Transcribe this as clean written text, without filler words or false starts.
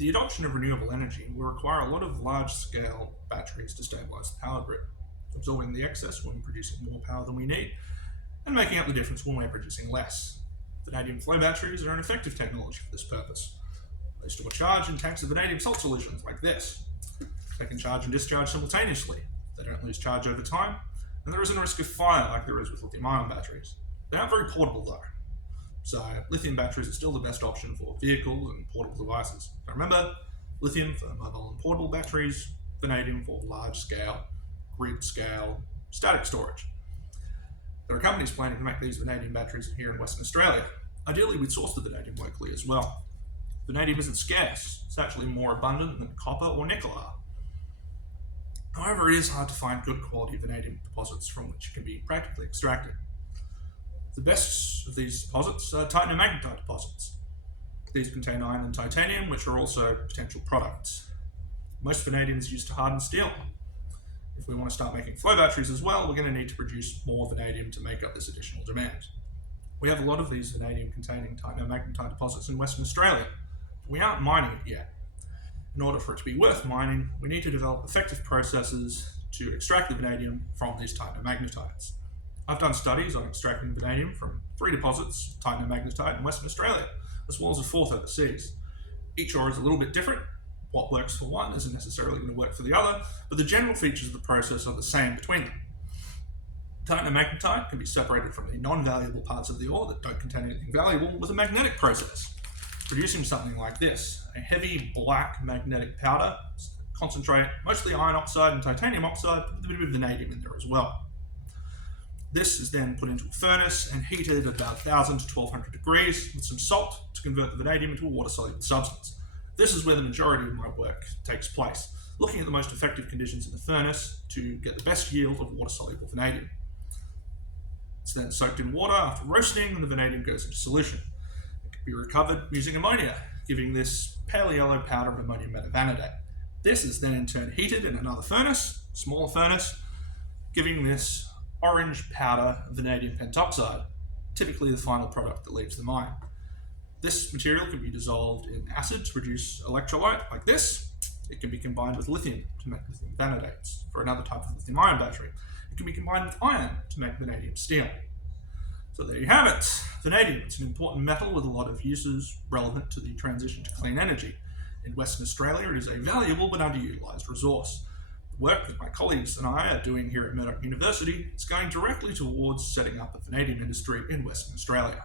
The adoption of renewable energy will require a lot of large-scale batteries to stabilise the power grid, absorbing the excess when producing more power than we need, and making up the difference when we're producing less. Vanadium flow batteries are an effective technology for this purpose. They store charge in tanks of vanadium salt solutions like this. They can charge and discharge simultaneously. They don't lose charge over time, and there isn't a risk of fire like there is with lithium-ion batteries. They aren't very portable though. So lithium batteries are still the best option for vehicles and portable devices. So remember, lithium for mobile and portable batteries, vanadium for large-scale, grid-scale, static storage. There are companies planning to make these vanadium batteries here in Western Australia. Ideally, we'd source the vanadium locally as well. Vanadium isn't scarce. It's actually more abundant than copper or nickel are. However, it is hard to find good quality vanadium deposits from which it can be practically extracted. The best of these deposits are titanomagnetite deposits. These contain iron and titanium, which are also potential products. Most vanadium is used to harden steel. If we want to start making flow batteries as well, we're going to need to produce more vanadium to make up this additional demand. We have a lot of these vanadium-containing titanomagnetite deposits in Western Australia, but we aren't mining it yet. In order for it to be worth mining, we need to develop effective processes to extract the vanadium from these titanomagnetites. I've done studies on extracting vanadium from 3 deposits, titanomagnetite in Western Australia, as well as a 4th overseas. Each ore is a little bit different. What works for one isn't necessarily going to work for the other, but the general features of the process are the same between them. Titanomagnetite can be separated from the non-valuable parts of the ore that don't contain anything valuable with a magnetic process, producing something like this, a heavy black magnetic powder, concentrate, mostly iron oxide and titanium oxide, with a bit of vanadium in there as well. This is then put into a furnace and heated at about 1000 to 1200 degrees with some salt to convert the vanadium into a water-soluble substance. This is where the majority of my work takes place, looking at the most effective conditions in the furnace to get the best yield of water-soluble vanadium. It's then soaked in water after roasting, and the vanadium goes into solution. It can be recovered using ammonia, giving this pale yellow powder of ammonium metavanadate. This is then in turn heated in another furnace, smaller furnace, giving this orange powder of vanadium pentoxide, typically the final product that leaves the mine. This material can be dissolved in acid to produce electrolyte like this. It can be combined with lithium to make lithium vanadates for another type of lithium-ion battery. It can be combined with iron to make vanadium steel. So there you have it. Vanadium, it's an important metal with a lot of uses relevant to the transition to clean energy. In Western Australia, it is a valuable but underutilised resource. The work that my colleagues and I are doing here at Murdoch University is going directly towards setting up a vanadium industry in Western Australia.